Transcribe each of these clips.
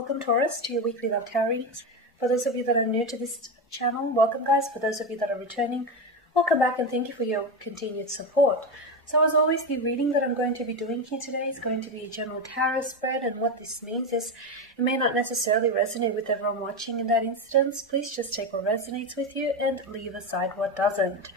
Welcome Taurus to your weekly love tarot readings. For those of you that are new to this channel, welcome guys. For those of you that are returning, welcome back and thank you for your continued support. So as always, the reading that I'm going to be doing here today is going to be a general tarot spread, and what this means is it may not necessarily resonate with everyone watching in that instance. Please just take what resonates with you and leave aside what doesn't.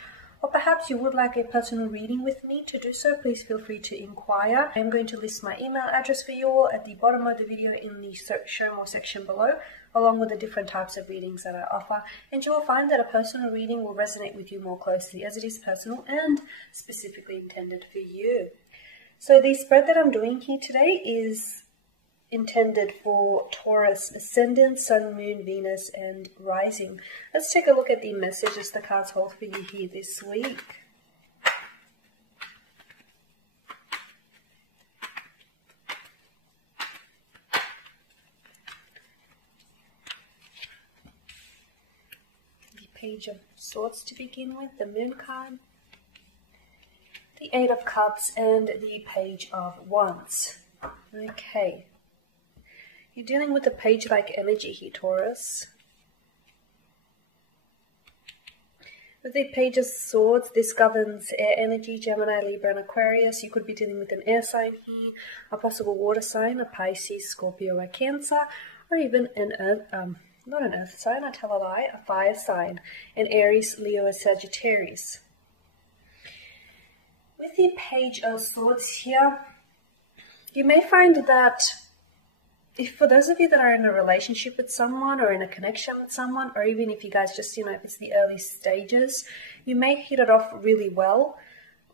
Or perhaps you would like a personal reading with me. To do so, please feel free to inquire. I'm going to list my email address for you all at the bottom of the video in the show more section below, along with the different types of readings that I offer. And you will find that a personal reading will resonate with you more closely, as it is personal and specifically intended for you. So the spread that I'm doing here today is intended for Taurus, Ascendant, Sun, Moon, Venus, and Rising. Let's take a look at the messages the cards hold for you here this week. The Page of Swords to begin with, the Moon card, the Eight of Cups, and the Page of Wands. Okay. You're dealing with a page-like energy here, Taurus. With the Page of Swords, this governs air energy, Gemini, Libra, and Aquarius. You could be dealing with an air sign here, a possible water sign, a Pisces, Scorpio, or Cancer, or even an earth, not an earth sign, I tell a lie, a fire sign, an Aries, Leo, or Sagittarius. With the Page of Swords here, you may find that if for those of you that are in a relationship with someone or in a connection with someone, or even if you guys just, if it's the early stages, you may hit it off really well.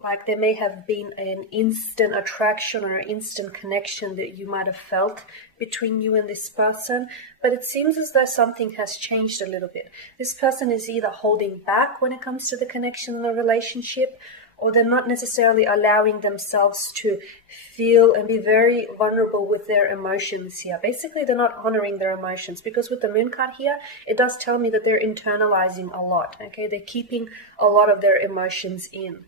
Like there may have been an instant attraction or an instant connection that you might have felt between you and this person, but it seems as though something has changed a little bit. This person is either holding back when it comes to the connection and the relationship, or they're not necessarily allowing themselves to feel and be very vulnerable with their emotions here. Basically, they're not honoring their emotions, because with the Moon card here, it does tell me that they're internalizing a lot, okay? They're keeping a lot of their emotions in.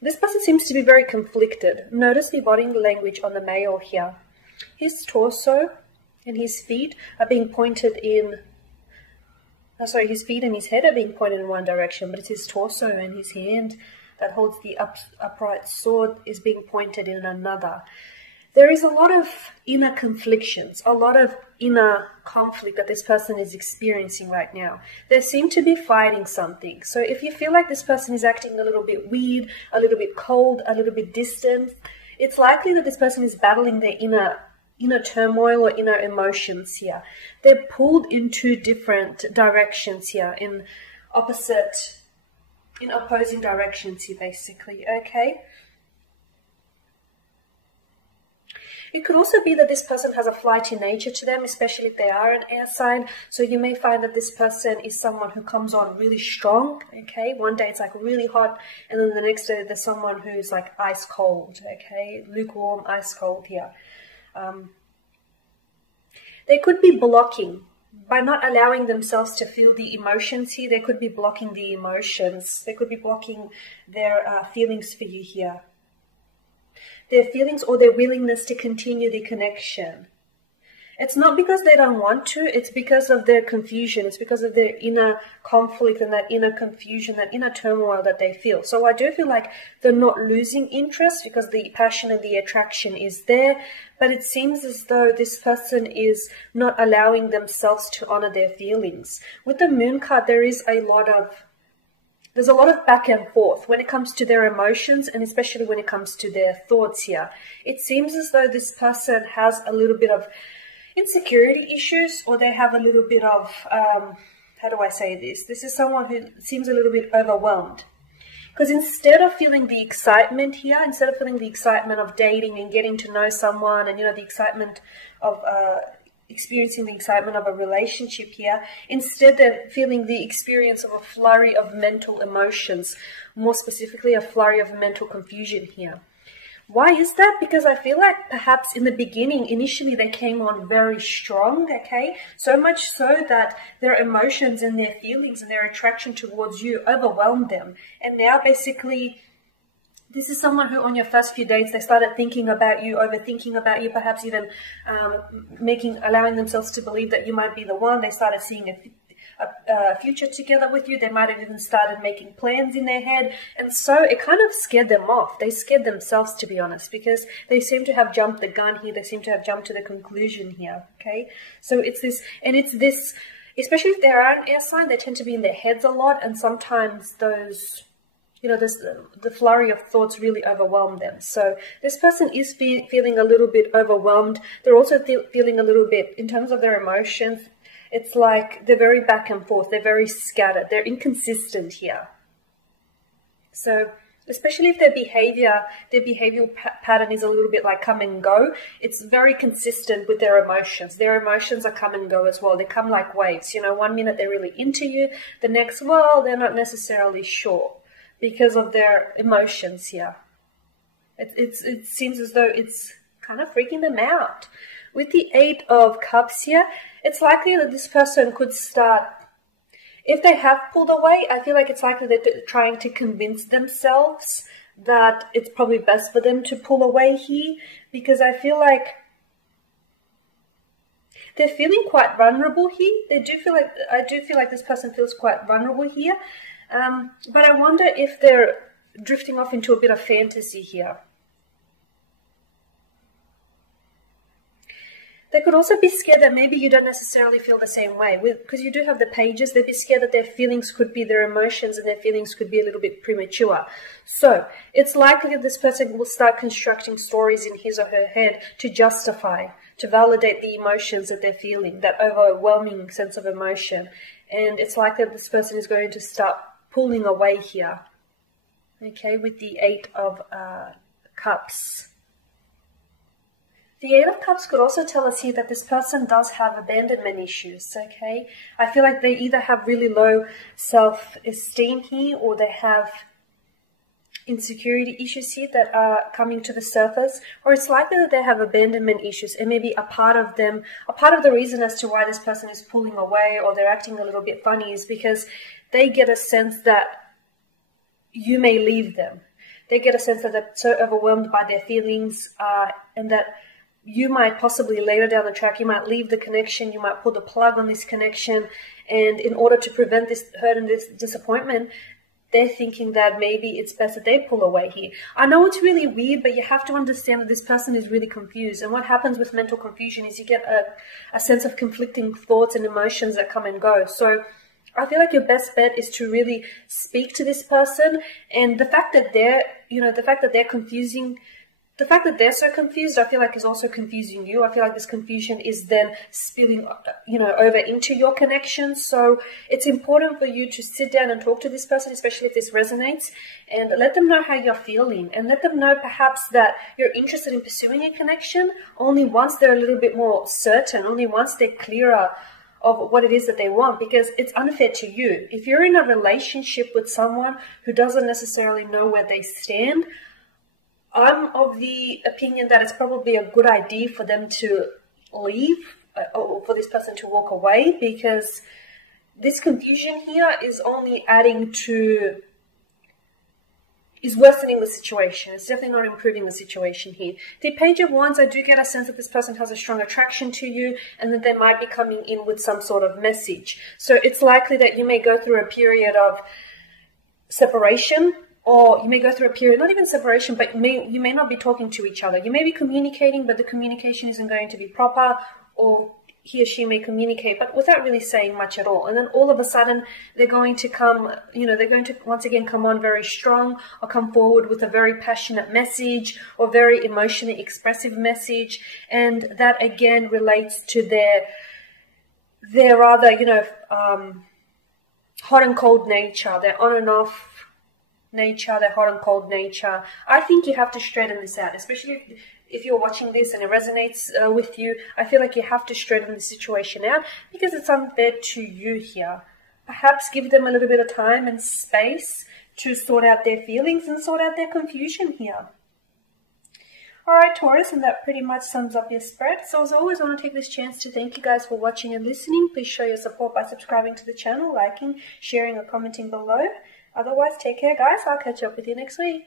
This person seems to be very conflicted. Notice the body language on the male here. His torso and his feet are being pointed in his feet and his head are being pointed in one direction, but it's his torso and his hand that holds the upright sword is being pointed in another. There is a lot of inner conflictions, a lot of inner conflict that this person is experiencing right now. They seem to be fighting something. So if you feel like this person is acting a little bit weird, a little bit cold, a little bit distant, it's likely that this person is battling their inner turmoil or inner emotions here. They're pulled in two different directions here, in opposing directions here, basically, okay? It could also be that this person has a flighty nature to them, especially if they are an air sign. So you may find that this person is someone who comes on really strong, okay? One day it's like really hot, and then the next day there's someone who's like ice cold, okay? Lukewarm, ice cold here. They could be blocking by not allowing themselves to feel the emotions here. They could be blocking the emotions. They could be blocking their feelings for you here. Their feelings or their willingness to continue the connection. It's not because they don't want to, it's because of their confusion. It's because of their inner conflict and that inner confusion, that inner turmoil that they feel. So I do feel like they're not losing interest because the passion and the attraction is there, but it seems as though this person is not allowing themselves to honor their feelings. With the Moon card, there's a lot of back and forth when it comes to their emotions, and especially when it comes to their thoughts here. It seems as though this person has a little bit of insecurity issues, or they have a little bit of, how do I say this? This is someone who seems a little bit overwhelmed. Because instead of feeling the excitement here, instead of feeling the excitement of dating and getting to know someone and, the excitement of experiencing the excitement of a relationship here, instead they're feeling the experience of a flurry of mental emotions, more specifically a flurry of mental confusion here. Why is that? Because I feel like perhaps in the beginning, initially they came on very strong, okay? So much so that their emotions and their feelings and their attraction towards you overwhelmed them. And now basically This is someone who on your first few dates, they started thinking about you, overthinking about you, perhaps even allowing themselves to believe that you might be the one. They started seeing a future together with you. They might have even started making plans in their head. And so it kind of scared them off. They scared themselves, to be honest, because they seem to have jumped the gun here. They seem to have jumped to the conclusion here, okay? So it's this, especially if they're an air sign, they tend to be in their heads a lot, and sometimes those... the flurry of thoughts really overwhelm them. So this person is feeling a little bit overwhelmed. They're also feeling a little bit, in terms of their emotions, it's like they're very back and forth. They're very scattered. They're inconsistent here. So especially if their behavioral pattern is a little bit like come and go, it's very consistent with their emotions. Their emotions are come and go as well. They come like waves. 1 minute they're really into you. The next, well, they're not necessarily sure, because of their emotions here. It seems as though it's kind of freaking them out. With the 8 of Cups here, it's likely that this person could start, if they have pulled away, I feel like it's likely that they're trying to convince themselves that it's probably best for them to pull away here, because I feel like they're feeling quite vulnerable here. I do feel like this person feels quite vulnerable here. But I wonder if they're drifting off into a bit of fantasy here. They could also be scared that maybe you don't necessarily feel the same way. Because you do have the pages, they'd be scared that their feelings could be, their emotions and their feelings could be a little bit premature. So it's likely that this person will start constructing stories in his or her head to justify, to validate the emotions that they're feeling, that overwhelming sense of emotion. And it's likely that this person is going to start pulling away here, okay, with the 8 of Cups. The 8 of Cups could also tell us here that this person does have abandonment issues, okay? I feel like they either have really low self-esteem here, or they have insecurity issues here that are coming to the surface, or it's likely that they have abandonment issues, and maybe a part of the reason as to why this person is pulling away or they're acting a little bit funny is because they get a sense that you may leave them. They get a sense that they're so overwhelmed by their feelings and that you might possibly later down the track, you might leave the connection, you might pull the plug on this connection, and in order to prevent this hurt and this disappointment, they're thinking that maybe it's best that they pull away here. I know it's really weird, but you have to understand that this person is really confused. And what happens with mental confusion is you get a sense of conflicting thoughts and emotions that come and go. So I feel like your best bet is to really speak to this person. And the fact that the fact that they're so confused, I feel like is also confusing you. I feel like this confusion is then spilling, over into your connection. So it's important for you to sit down and talk to this person, especially if this resonates, and let them know how you're feeling, and let them know perhaps that you're interested in pursuing a connection only once they're a little bit more certain, only once they're clearer of what it is that they want, because it's unfair to you. If you're in a relationship with someone who doesn't necessarily know where they stand, I'm of the opinion that it's probably a good idea for them to leave, or for this person to walk away, because this confusion here is only is worsening the situation. It's definitely not improving the situation here. The Page of Wands, I do get a sense that this person has a strong attraction to you, and that they might be coming in with some sort of message. So it's likely that you may go through a period of separation, or you may go through a period, not even separation, but you may not be talking to each other. You may be communicating, but the communication isn't going to be proper, or he or she may communicate, but without really saying much at all. And then all of a sudden, they're going to come, they're going to once again come on very strong, or come forward with a very passionate message, or very emotionally expressive message. And that again relates to their rather, hot and cold nature, their on and off nature, their hot and cold nature. I think you have to straighten this out, especially if you're watching this and it resonates with you. I feel like you have to straighten the situation out, because it's unfair to you here. Perhaps give them a little bit of time and space to sort out their feelings and sort out their confusion here. Alright, Taurus, and that pretty much sums up your spread. So as always, I want to take this chance to thank you guys for watching and listening. Please show your support by subscribing to the channel, liking, sharing, or commenting below. Otherwise, take care, guys. I'll catch up with you next week.